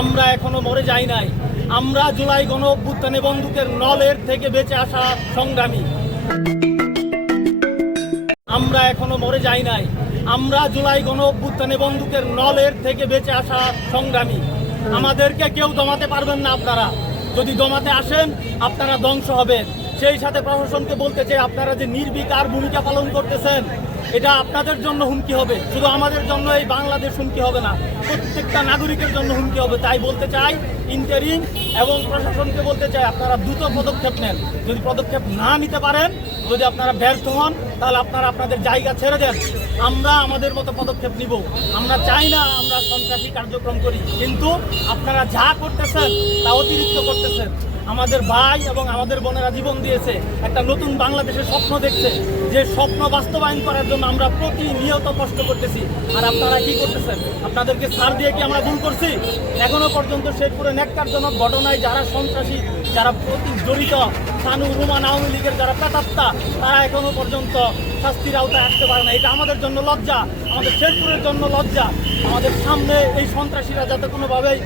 আমরা এখনও মরে যাই নাই। আমরা জুলাই গণ অভ্যুত্থানে বন্দুকের নলের থেকে বেঁচে আসা সংগ্রামী। আমরা এখনও মরে যাই নাই। আমরা জুলাই গণ অভ্যুত্থানে বন্দুকের নলের থেকে বেঁচে আসা সংগ্রামী। আমাদেরকে কেউ দমাতে পারবেন না আপনারা। যদি দমাতে আসেন, আপনারা ধ্বংস হবেন। সেই সাথে প্রশাসনকে বলতে চাই, আপনারা যে নির্বিকার ভূমিকা পালন করতেছেন এটা আপনাদের জন্য হুমকি হবে। শুধু আমাদের জন্য এই বাংলাদেশ হুমকি হবে না, প্রত্যেকটা নাগরিকের জন্য হুমকি হবে। তাই বলতে চাই ইন্টারিং এবং প্রশাসনকে বলতে চাই, আপনারা দ্রুত পদক্ষেপ নেন। যদি পদক্ষেপ না নিতে পারেন, যদি আপনারা ব্যর্থ হন, তাহলে আপনারা আপনাদের জায়গা ছেড়ে দেন। আমরা আমাদের মতো পদক্ষেপ নিব। আমরা চাই না আমরা সন্ত্রাসী কার্যক্রম করি। কিন্তু আপনারা যা করতেছেন, তা অতিরিক্ত করতেছেন। আমাদের ভাই এবং আমাদের বোনেরা জীবন দিয়েছে, একটা নতুন বাংলাদেশের স্বপ্ন দেখছে, যে স্বপ্ন বাস্তবায়ন করার জন্য আমরা প্রতিনিয়ত কষ্ট করতেছি। আর আপনারা কি করতেছেন? আপনাদেরকে সার দিয়ে কি আমরা ভুল করছি? এখনও পর্যন্ত শেরপুরে ন্যাক্কারজনক ঘটনায় যারা সন্ত্রাসী, যারা প্রতি জড়িত, সানু রুমান আওয়ামী লীগের যারা প্রেতাত্মা, তারা এখনও পর্যন্ত শাস্তির আওতায় আসতে পারে না। এটা আমাদের জন্য লজ্জা, আমাদের শেরপুরের জন্য লজ্জা। আমাদের সামনে এই সন্ত্রাসীরা যাতে কোনোভাবেই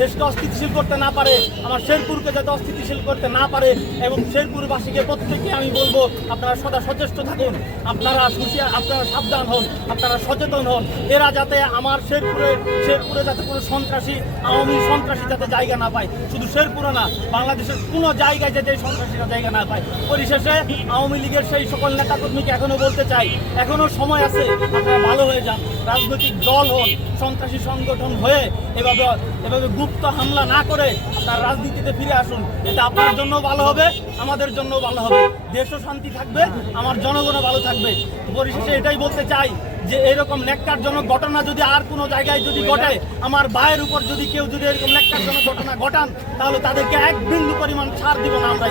দেশকে অস্থিতিশীল করতে না পারে, আমার শেরপুরকে যাতে অস্থিতিশীল করতে না পারে এবং শেরপুরবাসীকে প্রত্যেককে আমি বলব, আপনারা সদা সচেষ্ট থাকুন, আপনারা হুঁশিয়ার আপনারা সাবধান হন, আপনারা সচেতন হন। এরা যাতে আমার শেরপুরে শেরপুরে যাতে সন্ত্রাসী, আওয়ামী সন্ত্রাসী যাতে জায়গা না পায়। শুধু শেরপুরে না, বাংলাদেশের কোনো জায়গায় যাতে সন্ত্রাসীরা জায়গা না পায়। পরিশেষে আওয়ামী লীগের সেই সকল নেতাকর্মীকে এখনও বলতে চাই, এখনও সময় আছে, আপনারা ভালো হয়ে যান, রাজনৈতিক দল হন, সন্ত্রাসী সংগঠন হয়ে এভাবে এভাবে গুপ্ত হামলা না করে আপনার রাজনীতিতে ফিরে আসুন। এটা আপনার জন্য ভালো হবে, আমাদের জন্য ভালো হবে। দেশও শান্তি থাকবে, আমার জনগণও ভালো থাকবে। পরিশেষে এটাই বলতে চাই যে এরকম ন্যাক্কারজনক ঘটনা যদি আর কোনো জায়গায় যদি ঘটে, আমার ভাইয়ের উপর যদি কেউ যদি এরকম ন্যাক্কারজনক ঘটনা ঘটান, তাহলে তাদেরকে এক বিন্দু পরিমাণ ছাড় দিব না আমরা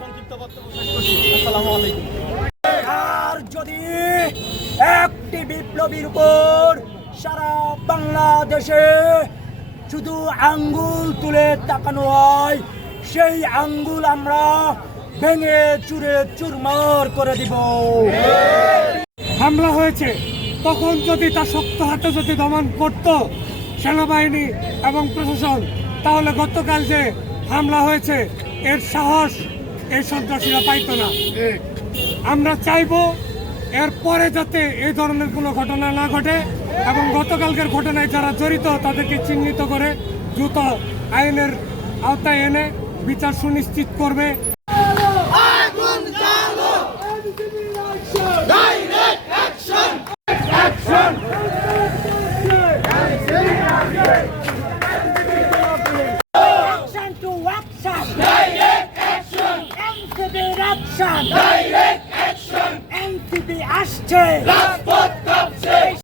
সংক্ষিপ্ত বক্তব্য শেষ করছি। আসসালামু আলাইকুম। আর যদি একটি বিপ্লবীর উপর সারা বাংলাদেশে শুধু আঙ্গুল তুলে তাকানো হয়, সেই আঙ্গুল আমরা ভেঙে চুরে চুরমার করে দিব। হামলা হয়েছে, তখন যদি তা শক্ত হাতে যদি দমন করত সেনাবাহিনী এবং প্রশাসন, তাহলে গতকাল যে হামলা হয়েছে, এর সাহস এই সন্ত্রাসীরা পাইতো না। আমরা চাইব এরপরে যাতে এই ধরনের কোনো ঘটনা না ঘটে এবং গতকালকের ঘটনায় যারা জড়িত, তাদেরকে চিহ্নিত করে দ্রুত আইনের আওতায় এনে বিচার সুনিশ্চিত করবে। Action to action! Direct action! NCB action! Direct action! NCB আসছে! রাজপথ কাঁপছে